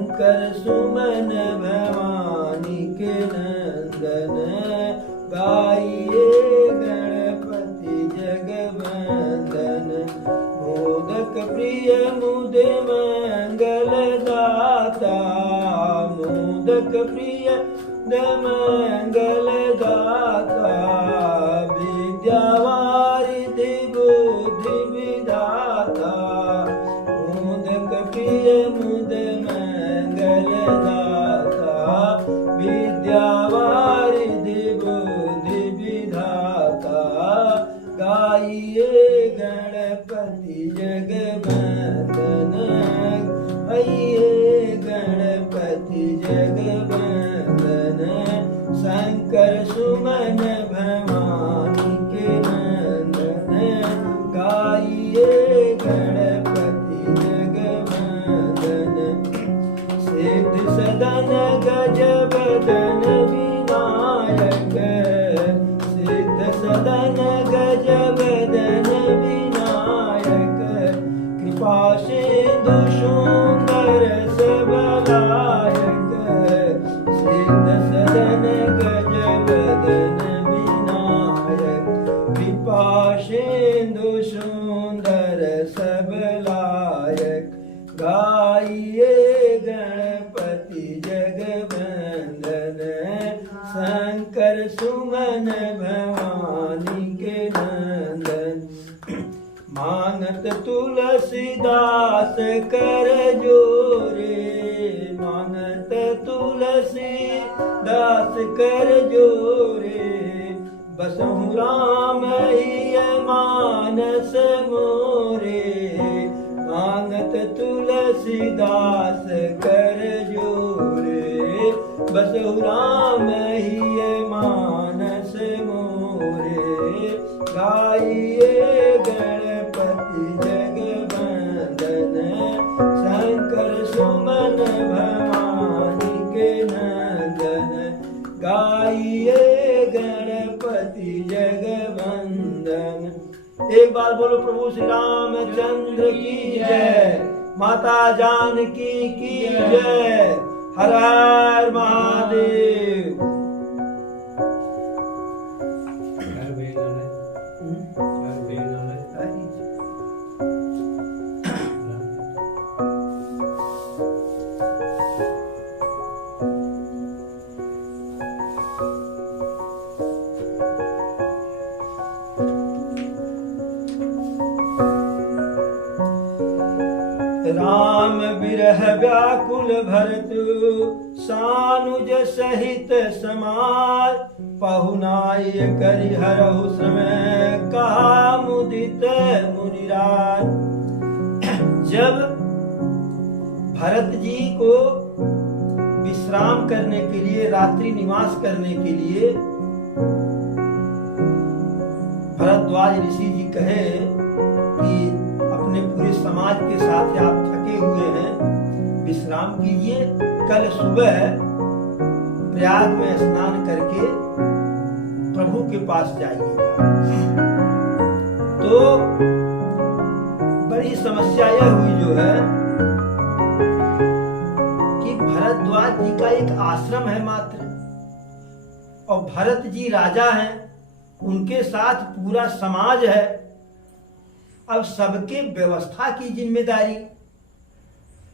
शंकर सुमन भवानी के नंदन, गाइए गणपति जगवंदन। मोदक प्रिय मुद मंगल दाता, मोदक प्रिय मंगल दाता। विद्यावारिधि बुद्धि विधाता, मोदक प्रिय मुद मंगल दाता। विद्यावारिधि बुद्धि विधाता, गाइए गणपति जगवंदन, गाइए गणपति जगवंदन। शंकर सुमन भवानी के नंदन, गाइए गणपति जगवंदन। सिद्ध सदन गजबदन विनायक, सिद्ध सदन गजबदन विनायक। कृपा सिंधु सुंदर सबलायक, सिद्ध सदन गजबदन विनायक। कृपा सिंधु सुंदर सबलायक, गाइए गणपति जगवंदन। शंकर सुमन भवानी के नंदन। मानत तुलसीदास कर जोरे, मानत तुलसीदास कर जोरे। बसहु राम ही मानस मोरे, मानत तुलसीदास कर जोरे। बसहु राम ही मानस मोरे, गाइए गणपति जगवंदन। शंकर सुमन भवानी के नंदन, गाइए गणपति जगवंदन। एक बार बोलो प्रभु श्री रामचंद्र की जय, माता जानकी की जय। हर हर महादेव। राम विरह व्याकुल भरतु, सानुज सहित समार। पहुनाई करि हरहु श्रम, कहा मुदित मुनिराज। जब भरत जी को विश्राम करने के लिए, रात्रि निवास करने के लिए भरद्वाज ऋषि जी कहे कि अपने पूरे समाज के साथ आप थके हुए हैं, विश्राम कीजिए। कल सुबह प्रयाग में स्नान करके प्रभु के पास जाइएगा। तो बड़ी समस्या यह हुई जो है कि भरद्वाज जी का एक आश्रम है मात्र, और भरत जी राजा हैं, उनके साथ पूरा समाज है। अब सबके व्यवस्था की जिम्मेदारी,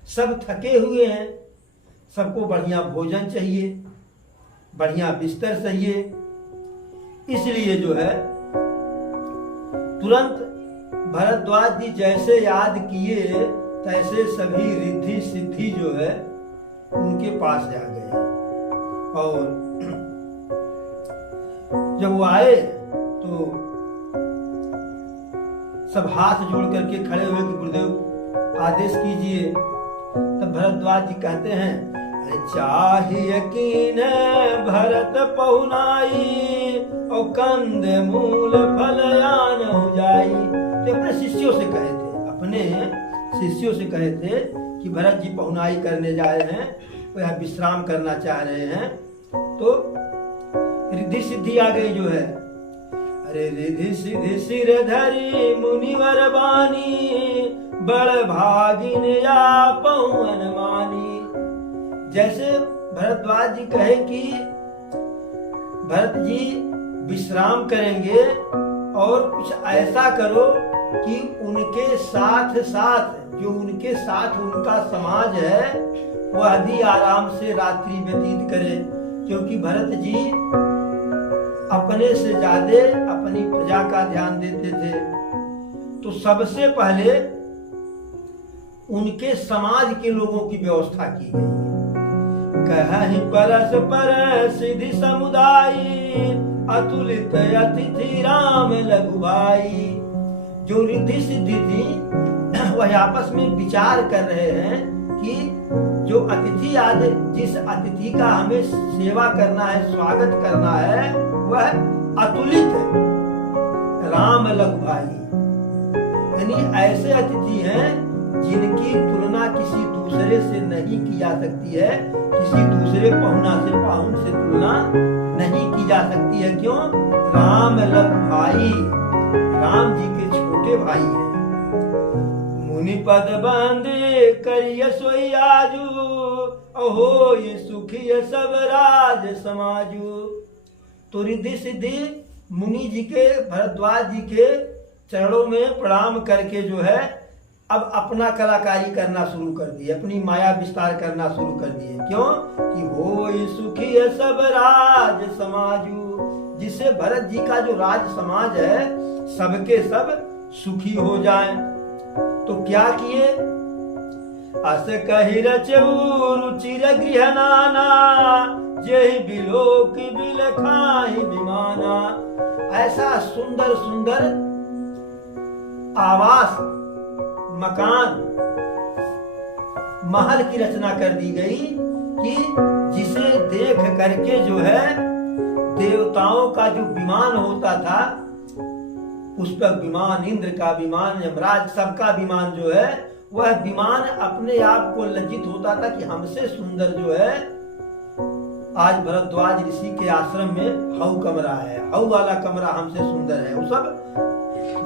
सब थके हुए हैं, सबको बढ़िया भोजन चाहिए, बढ़िया बिस्तर चाहिए। इसलिए जो है तुरंत भरद्वाज जी जैसे याद किए तैसे सभी रिद्धि सिद्धि जो है उनके पास जा गए। और जब वो आए तो सब हाथ जोड़ करके खड़े हुए कि गुरुदेव आदेश कीजिए। तब भरद्वाज जी कहते हैं, अरे चाहिए कीन भरत पहुनाई, और कंद मूल फलयान हो जाई। तो अपने शिष्यों से कहे थे कि भरत जी पहुनाई करने जा रहे हैं, वो यहाँ विश्राम करना चाह रहे हैं। तो रिद्धि सिद्धि आ गई जो है। अरे रिद्धि सिद्धि सिर धरी मुनिवर बानी, बड़ भागिन या पवन मानी। जैसे भरद्वाज जी कहे कि भरत जी विश्राम करेंगे और कुछ ऐसा करो कि उनके साथ साथ जो उनके साथ उनका समाज है वह भी आराम से रात्रि व्यतीत करे, क्योंकि भरत जी अपने से ज्यादा अपनी प्रजा का ध्यान देते थे। तो सबसे पहले उनके समाज के लोगों की व्यवस्था की गई। कहीं परस्पर सिद्धि समुदाय अतुलित अतिथि राम लघु भाई। जो रिद्धि सिद्धि थी वह आपस में विचार कर रहे हैं कि जो अतिथि आदि जिस अतिथि का हमें सेवा करना है, स्वागत करना है, वह अतुलित है, राम लघु भाई। यानी ऐसे अतिथि हैं जिनकी तुलना किसी दूसरे से नहीं की जा सकती है, किसी दूसरे पाहुन से तुलना नहीं की जा सकती है। क्यों? राम लघु भाई, राम जी के छोटे भाई हैं। मुनि पद बंदे करिय सोई आजू, अहो ये सुखी सब राज समाजू। तो रिद्धि सिद्धि मुनि जी के, भरद्वाज जी के चरणों में प्रणाम करके जो है अब अपना कलाकारी करना शुरू कर दिए, अपनी माया विस्तार करना शुरू कर दिए। क्यों? कि हो सुखी सब राज समाजू, जिससे भरत जी का जो राज समाज है सबके सब सुखी हो जाएं। तो क्या किए? अस कहि रचऊ रुचिर गृह नाना, जेहि बिलोक बिल खाहि विमाना। ऐसा सुंदर सुंदर आवास, मकान, महल की रचना कर दी गई कि जिसे देख करके जो है देवताओं का जो विमान होता था, पुष्पक विमान, इंद्र का विमान, यमराज, सबका विमान जो है वह विमान अपने आप को लज्जित होता था कि हमसे सुंदर जो है आज भरद्वाज ऋषि के आश्रम में हऊ कमरा है, हऊ वाला कमरा हमसे सुंदर है। वो सब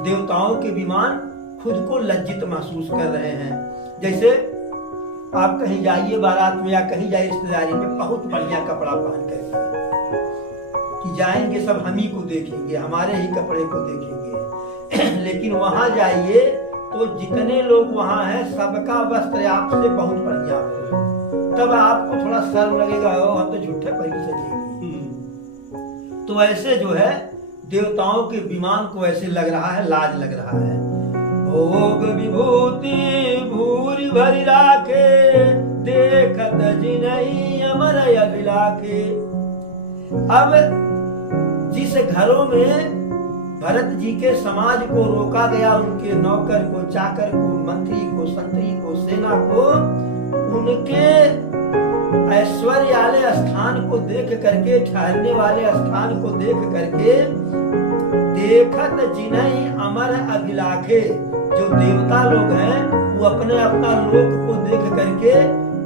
देवताओं के विमान खुद को लज्जित महसूस कर रहे हैं। जैसे आप कहीं जाइए बारात में या कहीं जाइए रिश्तेदारी में, बहुत बढ़िया कपड़ा पहन करके कि जाएंगे सब हम ही को देखेंगे, हमारे ही कपड़े को देखेंगे। लेकिन वहां जाइए तो जितने लोग वहां हैं सबका वस्त्र आपसे बहुत बढ़िया हो, तब आपको थोड़ा शर्म लगेगा, हम तो झूठे पैर से देंगे। तो ऐसे जो है देवताओं के विमान को ऐसे लग रहा है, लाज लग रहा है। भोग विभूति भूरि भरि राखे, देखत जिनहि अमर अभिलाखे। अब जिस घरों में भरत जी के समाज को रोका गया, उनके नौकर को, चाकर को, मंत्री को, संतरी को, सेना को, उनके ऐश्वर्य वाले स्थान को देख करके, ठहरने वाले स्थान को देख करके, देखत जिनहि अमर अभिलाखे, जो देवता लोग हैं वो अपने अपना लोक को देख करके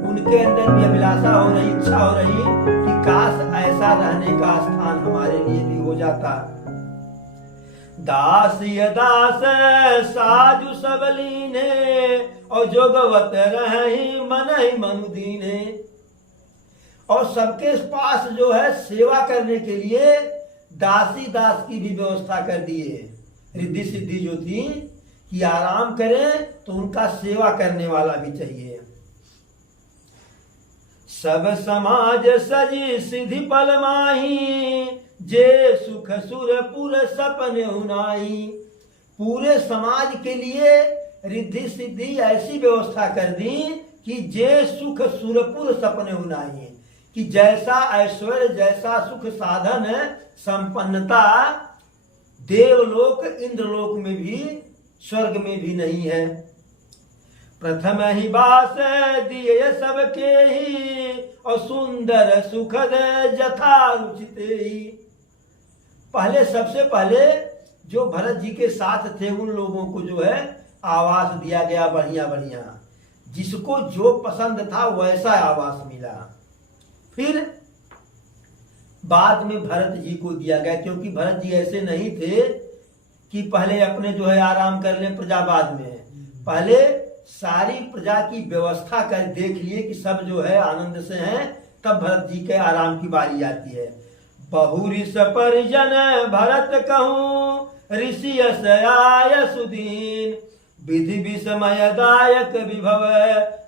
उनके अंदर भी अभिलाषा हो रही, इच्छा हो रही कि काश ऐसा रहने का स्थान हमारे लिए भी हो जाता। दास दास साजु सब लीने, और जोगवत रहि मन ही मनु दीने। और सबके पास जो है सेवा करने के लिए दासी दास की भी व्यवस्था कर दिए। रिद्धि सिद्धि जो थी कि आराम करें तो उनका सेवा करने वाला भी चाहिए। सब समाज सजी सिद्धि पल माही, जे सुख सुरपुर सपने हुनाई। पूरे समाज के लिए रिद्धि सिद्धि ऐसी व्यवस्था कर दी कि जे सुख सुरपुर सपने हुनाई, कि जैसा ऐश्वर्य, जैसा सुख साधन, संपन्नता देवलोक इंद्रलोक में भी, स्वर्ग में भी नहीं है। प्रथम ही बास दिए सबके ही, और सुंदर सुखद जथा रुचित ही। पहले सबसे पहले जो भरत जी के साथ थे उन लोगों को जो है आवास दिया गया, बढ़िया बढ़िया, जिसको जो पसंद था वैसा आवास मिला। फिर बाद में भरत जी को दिया गया, क्योंकि भरत जी ऐसे नहीं थे कि पहले अपने जो है आराम कर ले प्रजा बाद में। पहले सारी प्रजा की व्यवस्था कर देख लिए कि सब जो है आनंद से हैं, तब भरत जी के आराम की बारी आती है। बहुरिस परिजन भरत कहूँ ऋषि आय सुदीन, विधि विस्मय दायक विभव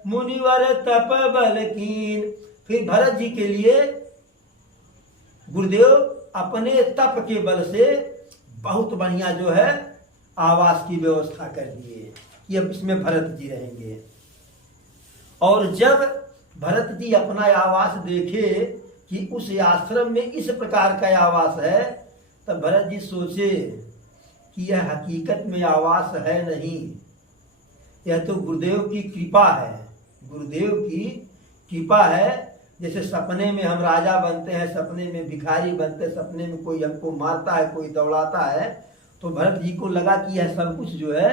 मुनिवर तप बल कीन। फिर भरत जी के लिए गुरुदेव अपने तप के बल से बहुत बढ़िया जो है आवास की व्यवस्था कर दिए कि अब इसमें भरत जी रहेंगे। और जब भरत जी अपना आवास देखे कि उस आश्रम में इस प्रकार का आवास है, तब भरत जी सोचे कि यह हकीकत में आवास है नहीं, यह तो गुरुदेव की कृपा है। गुरुदेव की कृपा है। जैसे सपने में हम राजा बनते हैं, सपने में भिखारी बनते हैं, सपने में कोई हमको मारता है, कोई दौड़ाता है, तो भरत जी को लगा कि यह सब कुछ जो है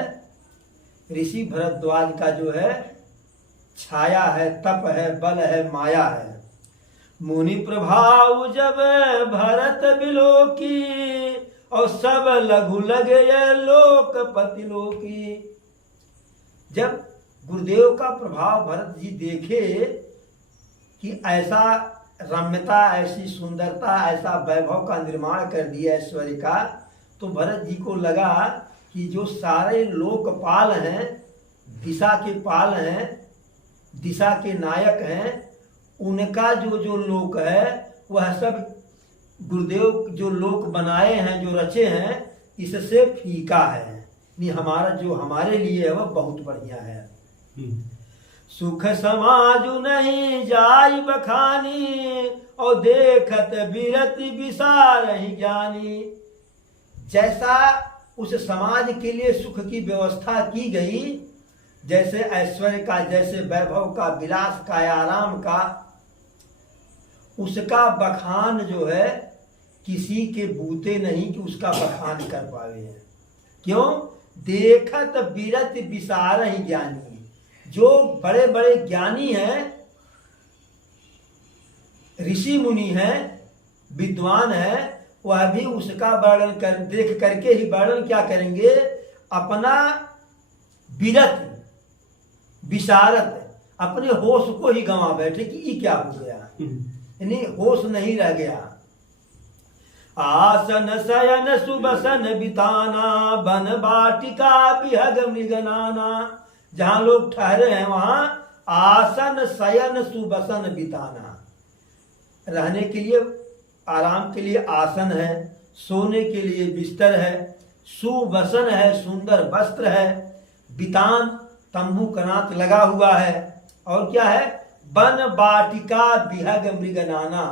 ऋषि भरद्वाज का जो है छाया है, तप है, बल है, माया है। मुनि प्रभाव जब भरत बिलोकी, और सब लघु लगे ये लोकपति लोकी। जब गुरुदेव का प्रभाव भरत जी देखे कि ऐसा रम्यता, ऐसी सुंदरता, ऐसा वैभव का निर्माण कर दिया ऐश्वर्य का, तो भरत जी को लगा कि जो सारे लोकपाल हैं, दिशा के पाल हैं, दिशा के नायक हैं, उनका जो जो लोक है वह सब गुरुदेव जो लोक बनाए हैं, जो रचे हैं, इससे फीका है। नहीं, हमारा जो हमारे लिए है वह बहुत बढ़िया है। सुख समाज नहीं जाई बखानी, और देखत बिरति विसार ही ज्ञानी। जैसा उस समाज के लिए सुख की व्यवस्था की गई, जैसे ऐश्वर्य का, जैसे वैभव का, विलास का, आराम का, उसका बखान जो है किसी के बूते नहीं कि उसका बखान कर पावे हैं। क्यों? देखत बिरति विसार ही ज्ञानी। जो बड़े बड़े ज्ञानी हैं, ऋषि मुनि हैं, विद्वान हैं, वह भी उसका वर्णन कर देख करके ही वर्णन क्या करेंगे, अपना विरत विशारत, अपने होश को ही गंवा बैठे कि ये क्या हो गया, यानी होश नहीं रह गया। आसन शयन सुबसन बिताना, बन बाटिका बिहग मृगनाना। जहां लोग ठहरे हैं वहां आसन शयन सुबसन बिताना, रहने के लिए, आराम के लिए आसन है, सोने के लिए बिस्तर है, सुबसन है, सुंदर वस्त्र है, बितान तंबू कनात लगा हुआ है, और क्या है, बन बाटिका बिहग मृगनाना।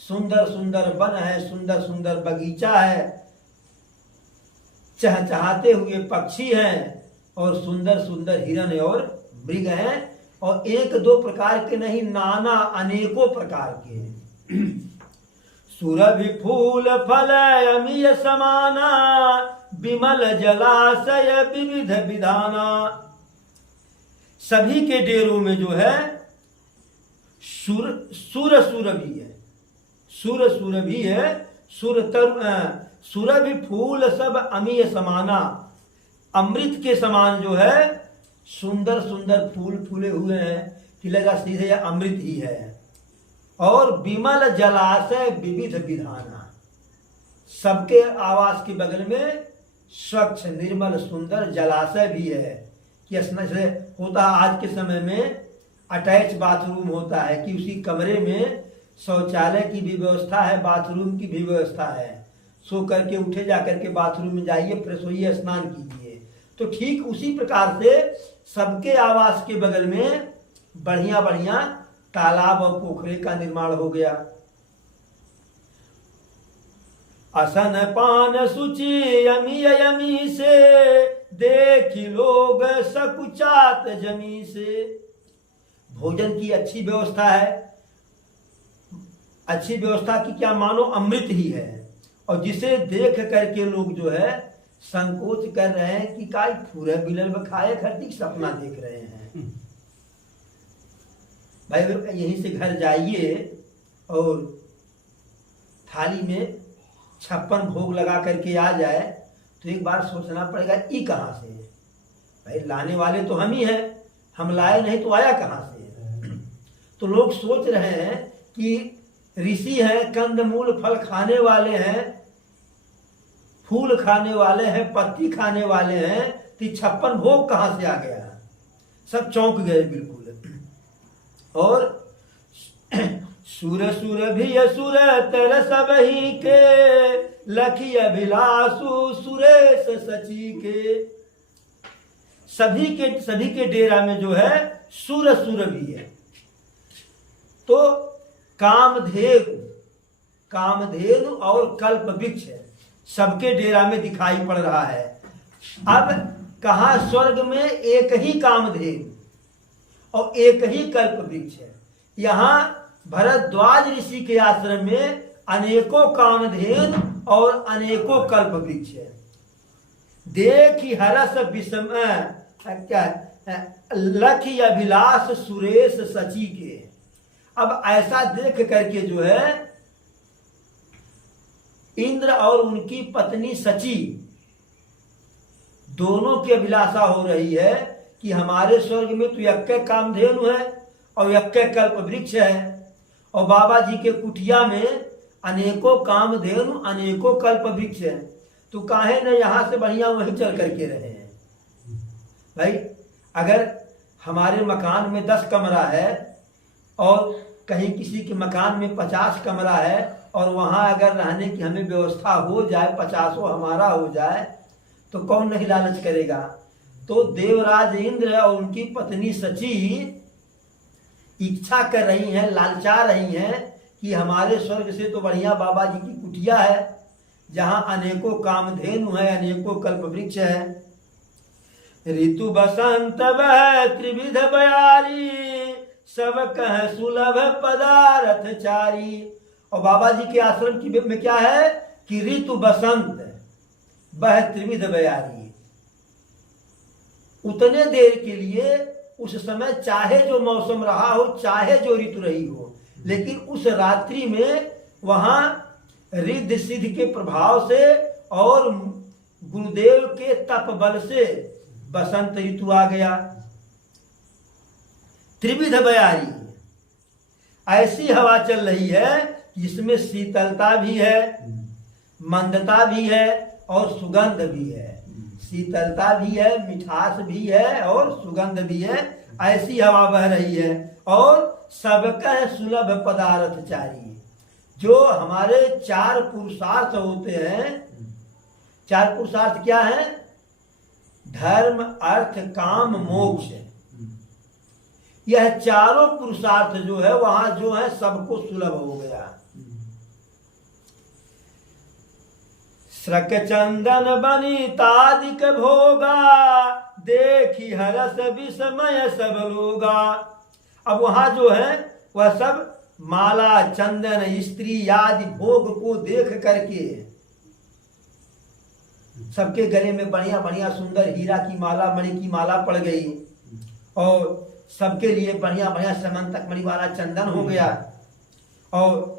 सुंदर सुंदर वन है, सुंदर सुंदर बगीचा है, चहचहाते हुए पक्षी हैं, और सुंदर सुंदर हिरण और मृग हैं, और एक दो प्रकार के नहीं, नाना अनेकों प्रकार के हैं। सुरभि फूल फल अमीय समाना, विमल जलाशय विविध विधाना। सभी के डेरों में जो है सुरभि है, सुरभि है, सुरभि फूल सब अमीय समाना। अमृत के समान जो है सुंदर सुंदर फूल फूले हुए हैं कि लगा सीधे अमृत ही है। और विमल जलाशय विविध विधाना, सबके आवास के बगल में स्वच्छ निर्मल सुंदर जलाशय भी है। कि जैसे होता आज के समय में अटैच बाथरूम होता है कि उसी कमरे में शौचालय की भी व्यवस्था है, बाथरूम की भी व्यवस्था है। सो करके उठे जा करके बाथरूम में जाइए, फ्रेश होइए, स्नान कीजिए। तो ठीक उसी प्रकार से सबके आवास के बगल में बढ़िया बढ़िया तालाब और पोखरे का निर्माण हो गया। असन पान सुचि यमी यमी से, देखी लोग सकुचात जमी से। भोजन की अच्छी व्यवस्था है, अच्छी व्यवस्था की क्या मानो अमृत ही है, और जिसे देख करके लोग जो है संकोच कर रहे हैं कि काय फूरे बिलल खाए खर्ची सपना देख रहे हैं। भाई यहीं से घर जाइए और थाली में 56 भोग लगा करके आ जाए तो एक बार सोचना पड़ेगा ई कहाँ से। भाई लाने वाले तो हम ही हैं, हम लाए नहीं तो आया कहाँ से? तो लोग सोच रहे हैं कि ऋषि हैं, कंदमूल फल खाने वाले हैं, फूल खाने वाले हैं, पत्ती खाने वाले हैं, तो 56 भोग कहाँ से आ गया? सब चौंक गए बिल्कुल। और सुर सुर भी असुर तर सब ही के, लखी अभिलाषु सुरेश सची के। सभी के डेरा में जो है सुर सुर भी है। तो कामधेनु और कल्प वृक्ष है, सबके डेरा में दिखाई पड़ रहा है। अब कहा स्वर्ग में एक ही कामधेनु और एक ही कल्प वृक्ष है। यहाँ भरद्वाज ऋषि के आश्रम में अनेकों कामधेनु और अनेकों कल्प वृक्ष है। देखी हरस विस्मय क्या लखी अभिलाष सुरेश सची के। अब ऐसा देख करके जो है इंद्र और उनकी पत्नी सची दोनों की अभिलाषा हो रही है कि हमारे स्वर्ग में तो यक्के कामधेनु है और यक्के कल्प वृक्ष है, और बाबा जी के कुटिया में अनेकों कामधेनु अनेकों कल्प वृक्ष है, तो काहे न यहाँ से बढ़िया वहीं चल करके रहे हैं। भाई अगर हमारे मकान में 10 कमरा है और कहीं किसी के मकान में 50 कमरा है और वहाँ अगर रहने की हमें व्यवस्था हो जाए, 50 हमारा हो जाए, तो कौन नहीं लालच करेगा। तो देवराज इंद्र और उनकी पत्नी सची इच्छा कर रही हैं, लालचा रही हैं कि हमारे स्वर्ग से तो बढ़िया बाबा जी की कुटिया है जहाँ अनेकों कामधेनु है, अनेकों कल्प वृक्ष है। ऋतु बसंत वह त्रिविध बयारी, सब कह सुलभ पदार्थ चारी। और बाबा जी के आश्रम की में क्या है कि ऋतु बसंत वह त्रिविध बयारी। उतने देर के लिए उस समय चाहे जो मौसम रहा हो, चाहे जो ऋतु रही हो, लेकिन उस रात्रि में वहां रिद्ध सिद्ध के प्रभाव से और गुरुदेव के तप बल से बसंत ऋतु आ गया। त्रिविध बयारी, ऐसी हवा चल रही है जिसमें शीतलता भी है, मंदता भी है और सुगंध भी है। शीतलता भी है, मिठास भी है और सुगंध भी है। ऐसी हवा बह रही है। और सबका सुलभ पदार्थ चाहिए। जो हमारे 4 पुरुषार्थ होते हैं, 4 पुरुषार्थ क्या है? धर्म, अर्थ, काम, मोक्ष। यह चारों पुरुषार्थ जो है वहां जो है सबको सुलभ हो गया। श्रक चंदन बनितादिक भोगा, देखी हरस विस्मय सब लोगा। अब वहां जो है वह सब माला, चंदन, स्त्री आदि भोग को देख करके सबके गले में बढ़िया बढ़िया सुंदर हीरा की माला, मणि की माला पड़ गई और सबके लिए बढ़िया बढ़िया समंतक मणि वाला चंदन हो गया। और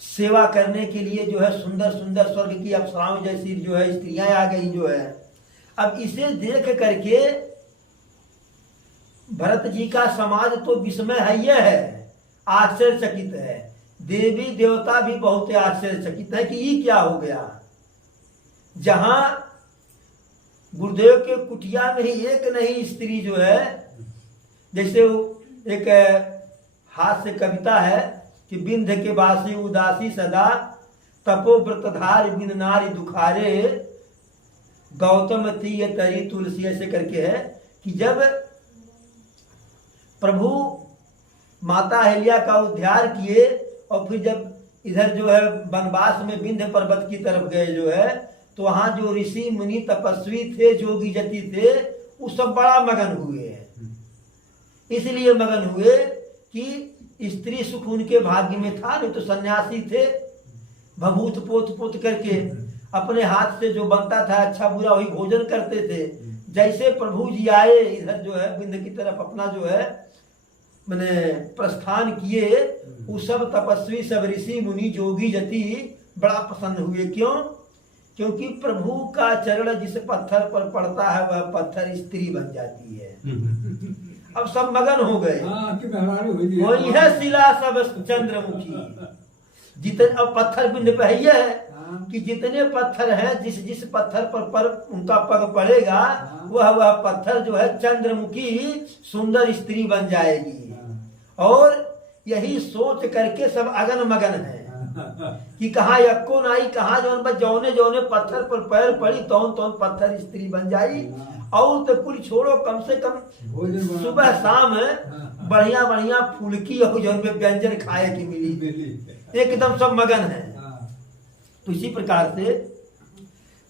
सेवा करने के लिए जो है सुंदर सुंदर स्वर्ग की अप्सराओं जैसी जो है स्त्रियां आ गई जो है। अब इसे देख करके भरत जी का समाज तो विस्मय है, आश्चर्यचकित है। देवी देवता भी बहुत आश्चर्यचकित है कि ये क्या हो गया। जहां गुरुदेव के कुटिया में ही एक नहीं स्त्री जो है, जैसे एक हास्य कविता है कि बिंध के बासी उदासी सदा, तपो व्रतधार बिन नारी दुखारे, गौतम तीय तरी तुलसी, ऐसे करके है कि जब प्रभु माता अहिल्या का उद्धार किए और फिर जब इधर जो है वनवास में विंध्य पर्वत की तरफ गए जो है, तो वहां जो ऋषि मुनि तपस्वी थे, जोगी जति थे, वो सब बड़ा मगन हुए। इसलिए मगन हुए कि स्त्री सुख उनके भाग्य में था, नहीं तो सन्यासी थे, भभूत पोत पोत करके अपने हाथ से जो बनता था अच्छा बुरा वही भोजन करते थे। जैसे प्रभु जी आए इधर जो है विंध्य की तरफ अपना जो है मैंने प्रस्थान किए, वो सब तपस्वी, सब ऋषि मुनि जोगी जति बड़ा प्रसन्न हुए। क्यों? क्योंकि प्रभु का चरण जिस पत्थर पर पड़ता है वह पत्थर स्त्री बन जाती है। अब सब मगन हो गए। वही है शिला सब चंद्रमुखी। जितने अब पत्थर पिंड पे है कि जितने पत्थर हैं, जिस जिस पत्थर पर उनका पग पड़ेगा वह पत्थर जो है चंद्रमुखी सुंदर स्त्री बन जाएगी। और यही सोच करके सब अगन मगन है कि कहा यक्को नाई, कहा जौने जौने पत्थर पर पैर पड़ी तौन तौन पत्थर स्त्री बन जाई। और तो कुल छोड़ो, कम से कम सुबह शाम बढ़िया बढ़िया फुलकी और जो व्यंजन खाए की मिली, एकदम सब मगन है। तो इसी प्रकार से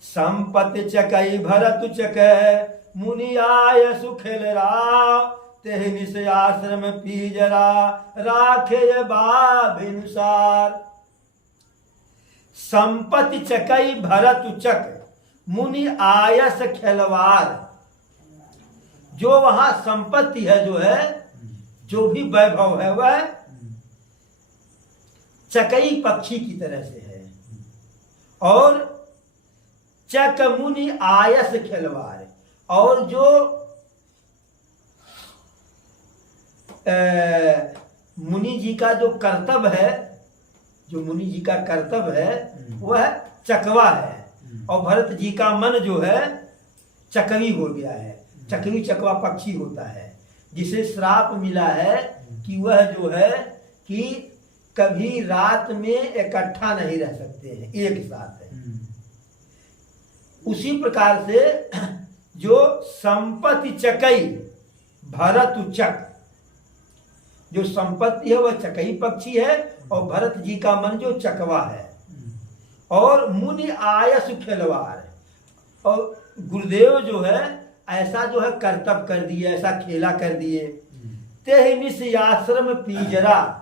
संपत्ति चकई भरत चक मुनि आय सुखेल राव, तेहि निस आश्रम पीजरा राखे बाभिनुसार। संपत्ति चकई भरत चक मुनि आयस खेलवार। जो वहां संपत्ति है, जो है, जो भी वैभव है, वह चकई पक्षी की तरह से है। और चक मुनि आयस खेलवार, और जो मुनि जी का जो कर्तव्य है, जो मुनि जी का कर्तव्य है वह चकवा है। और भरत जी का मन जो है चकवी हो गया है। चकवी चकवा पक्षी होता है, जिसे श्राप मिला है कि वह जो है कि कभी रात में इकट्ठा नहीं रह सकते हैं, एक साथ है। उसी प्रकार से जो संपत्ति चकई भरत चक, जो संपत्ति है वह चकई पक्षी है और भरत जी का मन जो चकवा है। और मुनि आयस खेलवार, और गुरुदेव जो है ऐसा जो है कर्तव्य कर दिए, ऐसा खेला कर दिए। तेहि निस आश्रम पिंजरा,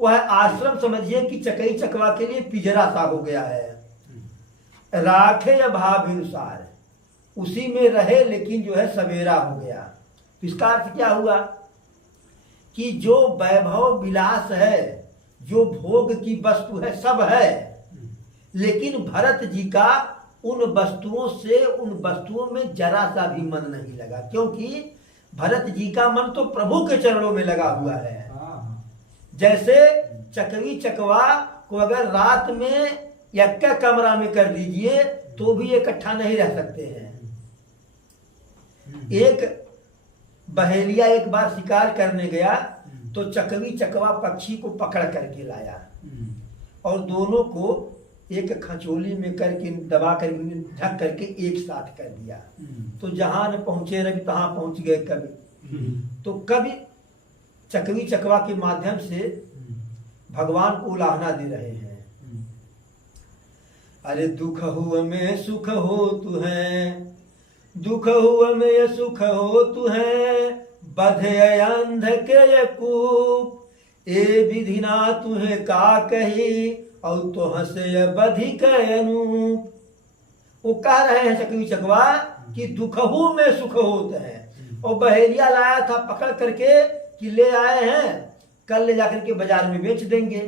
वह आश्रम समझिए कि चकई चकवा के लिए पिंजरा सा हो गया है। राखे भावानुसार, उसी में रहे लेकिन जो है सवेरा हो गया। तो इसका अर्थ क्या हुआ कि जो वैभव विलास है, जो भोग की वस्तु है, सब है, लेकिन भरत जी का उन वस्तुओं से, उन वस्तुओं में जरा सा भी मन नहीं लगा, क्योंकि भरत जी का मन तो प्रभु के चरणों में लगा हुआ है। जैसे चकवी चकवा को अगर रात में एक कमरा में कर दीजिए तो भी इकट्ठा नहीं रह सकते हैं। एक बहेलिया एक बार शिकार करने गया तो चकवी चकवा पक्षी को पकड़ करके लाया और दोनों को एक खचोली में करके दबा कर ढक करके एक साथ कर दिया। तो जहां न पहुंचे रवि तहां पहुंच गए कवि। तो कवि चकवी चकवा के माध्यम से भगवान को उलाहना दे रहे हैं। अरे दुख हुआ में सुख हो तू है, दुख हुआ में सुख हो तू है, बधे अंध के कूप, ए विधिना तुहे का कही, और तो हंसे बधि के अनूप। वो कह रहे हैं चकवी चकवा कि दुखहु में सुख होते हैं। और बहेलिया लाया था पकड़ करके कि ले आए हैं, कल ले जाकर के बाजार में बेच देंगे।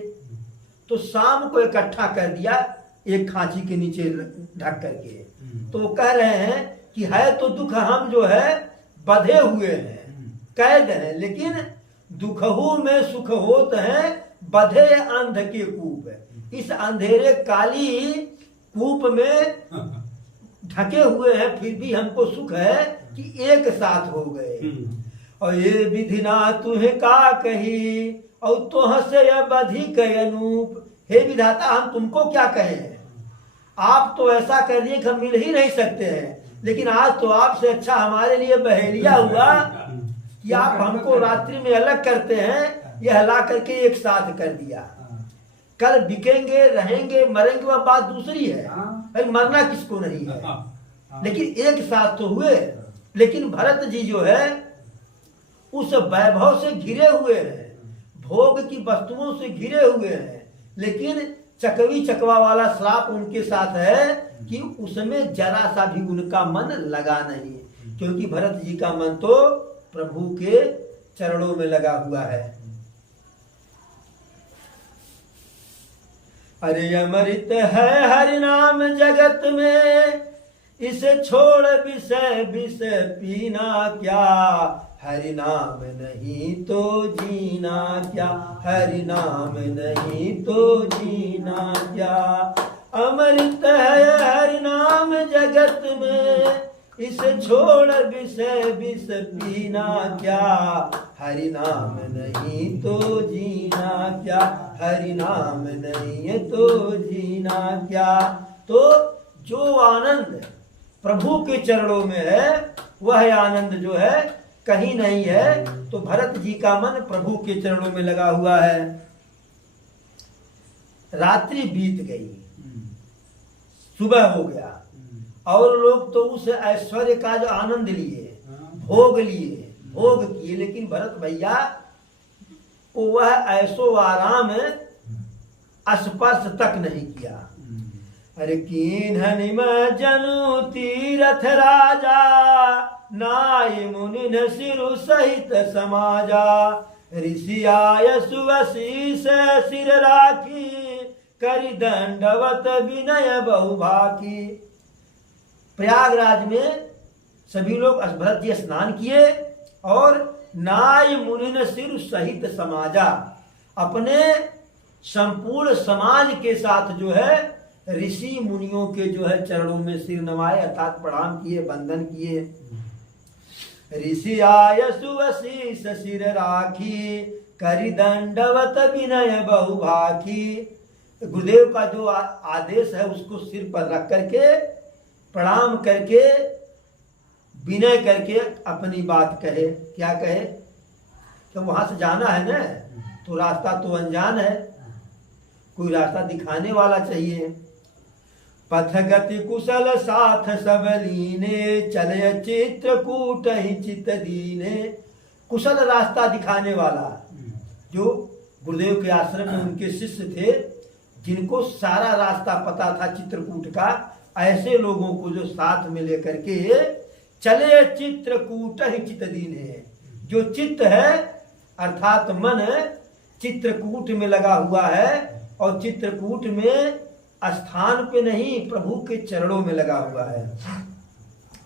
तो शाम को इकट्ठा कर दिया एक खांची के नीचे ढक करके। तो वो कह रहे हैं कि है तो दुख, हम जो है बधे हुए हैं, कैद हैं, लेकिन दुखहु में सुख होते हैं, बधे अंध के कूप। इस अंधेरे काली कूप में ढके हुए हैं, फिर भी हमको सुख है कि एक साथ हो गए। और ये विधिना तुहे का कही, और तो हसे बधि के अनूप। हे विधाता, हम तुमको क्या कहें, आप तो ऐसा कर दिए कि हम मिल ही नहीं सकते हैं, लेकिन आज तो आपसे अच्छा हमारे लिए बहेलिया हुआ कि आप हमको रात्रि में अलग करते हैं, यह ला करके एक साथ कर दिया। कल बिकेंगे, रहेंगे, मरेंगे, वह बात दूसरी है, भाई मरना किसको नहीं है, लेकिन एक साथ तो हुए। लेकिन भरत जी जो है उस वैभव से घिरे हुए हैं, भोग की वस्तुओं से घिरे हुए हैं, लेकिन चकवी चकवा वाला श्राप उनके साथ है कि उसमें जरा सा भी उनका मन लगा नहीं, क्योंकि भरत जी का मन तो प्रभु के चरणों में लगा हुआ है। अरे अमृत है हरि नाम जगत में, इसे छोड़ विषय विष पीना क्या, हरि नाम नहीं तो जीना क्या, हरि नाम नहीं तो जीना क्या। अमृत है हरि नाम जगत में, इसे छोड़ विषय विष पीना क्या, हरि नाम नहीं तो जीना क्या, हरि नाम नहीं है तो जीना क्या। तो जो आनंद प्रभु के चरणों में है वह आनंद जो है कहीं नहीं है। तो भरत जी का मन प्रभु के चरणों में लगा हुआ है। रात्रि बीत गई, सुबह हो गया और लोग तो उस ऐश्वर्य का जो आनंद लिए, भोग किए, लेकिन भरत भैया वह ऐसो आराम स्पर्श तक नहीं किया। अरे कीन्हनि में जनु तीरथ राजा, नाय मुनि सिरु सहित समाजा, ऋषि आय सुवशीष सिर राखी, करि दंडवत विनय बहुभाकी। प्रयागराज में सभी लोग भरत जी स्नान किए और नाय मुनि सिर सहित समाजा, अपने संपूर्ण समाज के साथ जो है ऋषि मुनियों के जो है चरणों में सिर नवाए अर्थात प्रणाम किए, वंदन किए। ऋषि आय सुवशीष सिर राखी, करि दंडवत विनय बहुभाकी। गुरुदेव का जो आदेश है उसको सिर पर रख करके प्रणाम करके विनय करके अपनी बात कहे। क्या कहे? तो वहां से जाना है ना, तो रास्ता तो अनजान है, कोई रास्ता दिखाने वाला चाहिए। पथ गति कुशल साथ सब लीने, चले चित्रकूट ही चित दीने। कुशल रास्ता दिखाने वाला, जो गुरुदेव के आश्रम में उनके शिष्य थे जिनको सारा रास्ता पता था चित्रकूट का, ऐसे लोगों को जो साथ में लेकर के चले चित्रकूट ही चित दीने। जो चित्त है अर्थात मन चित्रकूट में लगा हुआ है और चित्रकूट में स्थान पे नहीं प्रभु के चरणों में लगा हुआ है।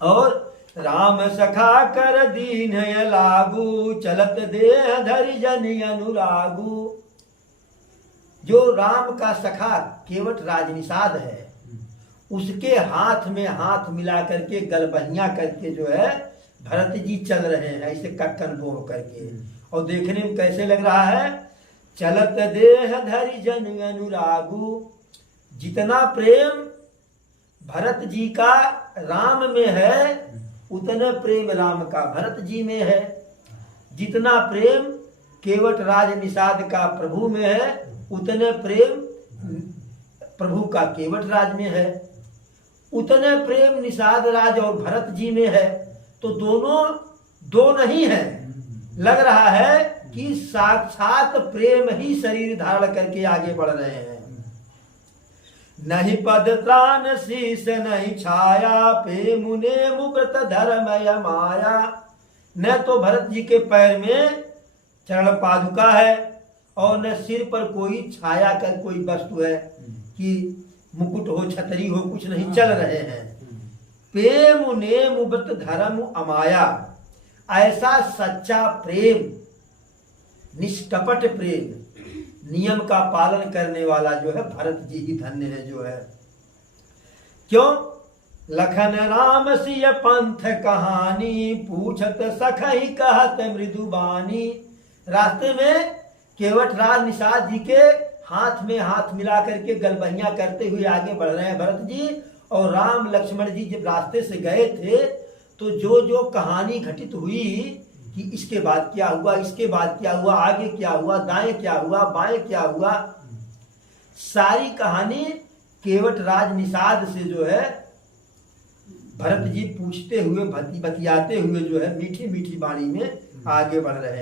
और राम सखा कर दीन लागू, चलत देह धरि जन अनुरागू। जो राम का सखा केवट राजनिषाद है, उसके हाथ में हाथ मिला करके गलबहियां करके जो है भरत जी चल रहे हैं ऐसे कक्कन बोह करके। और देखने में कैसे लग रहा है? चलत देह धरि जन अनुरागू। जितना प्रेम भरत जी का राम में है उतना प्रेम राम का भरत जी में है। जितना प्रेम केवट राज निषाद का प्रभु में है उतने प्रेम प्रभु का केवट राज में है। उतने प्रेम निषाद राज और भरत जी में है। तो दोनों दो नहीं है, लग रहा है कि साक्षात प्रेम ही शरीर धारण करके आगे बढ़ रहे हैं। नहीं पद त्राण शीस नहीं छाया, पे मुने मुव्रत धर्मय माया। न तो भरत जी के पैर में चरण पादुका है और न सिर पर कोई छाया कर कोई वस्तु है कि मुकुट हो छतरी हो, कुछ नहीं, चल रहे हैं। पे मुने मुव्रत धर्म अमाया। ऐसा सच्चा प्रेम, निष्कपट प्रेम, नियम का पालन करने वाला जो है भरत जी ही धन्य है जो है। क्यों? लखन राम सिय पंथ कहानी, पूछत सखई कहत मृदुबानी। रास्ते में केवट राज निषाद जी के हाथ में हाथ मिला करके गलबहियां करते हुए आगे बढ़ रहे हैं भरत जी। और राम लक्ष्मण जी जब रास्ते से गए थे तो जो जो कहानी घटित हुई कि इसके बाद क्या हुआ, इसके बाद क्या हुआ, आगे क्या हुआ, दाएं क्या हुआ, बाएं क्या हुआ, सारी कहानी केवट राज निषाद से जो है भरत जी पूछते हुए बतियाते हुए जो है मीठी मीठी वाणी में आगे बढ़ रहे हैं।